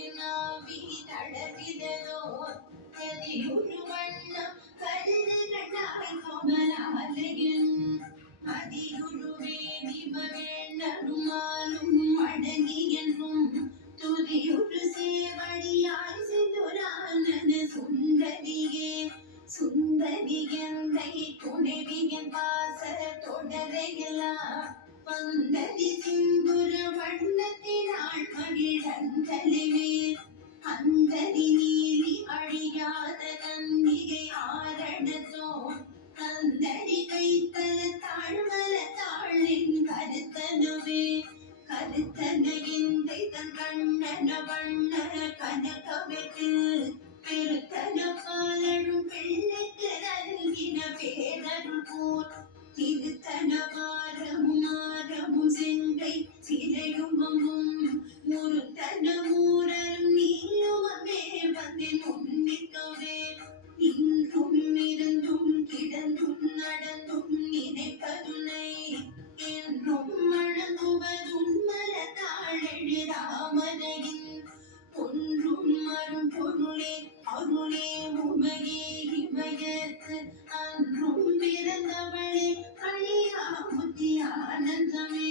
വിനാവി തടവിതോ ചതിയൊരു വണ്ണം കരുത് കണ്ടാൽ കോമലാലയൻ അതിയൊരു വേദിമവേണ്ടറുമാലും മടങ്ങിയെന്നും തുതിയൊരു സേവടിയായി സിന്ദുരാനന സുന്ദരിയെ സുന്ദരിയന്தை துணைவியன் பாச தொடரையெல்லாம் பந்ததி சிந்துர வண்ணத்தினாள் மகிழந்தலிவேல் அந்ததி நீலி அழியாத நந்திகை ஆரணத்தோ கந்தடி கைத்தல தாழ்மல தாழின் கருத்தனுவே கருத்தனையிந்தை தன் கண்ணன வண்ண கனகவெட்டு பெருத்தன பாலனும் பிள்ளைக்கு நல்கின பேரருள் போல் திருத்தன வாரமும் ஆரமும் செங்கை சிலையுமமும் முருத்தன மூரரும் நீயுமமே வந்து முன்னிக்கவே இன்றும் இருந்தும் கிடந்தும் நடந்தும் நினைப்பதுனை என்றும் மழங்குவதும் மலத்தாழெழுதாமனையின் ஒன்றும் அரும் பொருளே அருளே உமையே இமயத்து அன்றும் பிறந்தவளே அழியா புத்தி ஆனந்தமே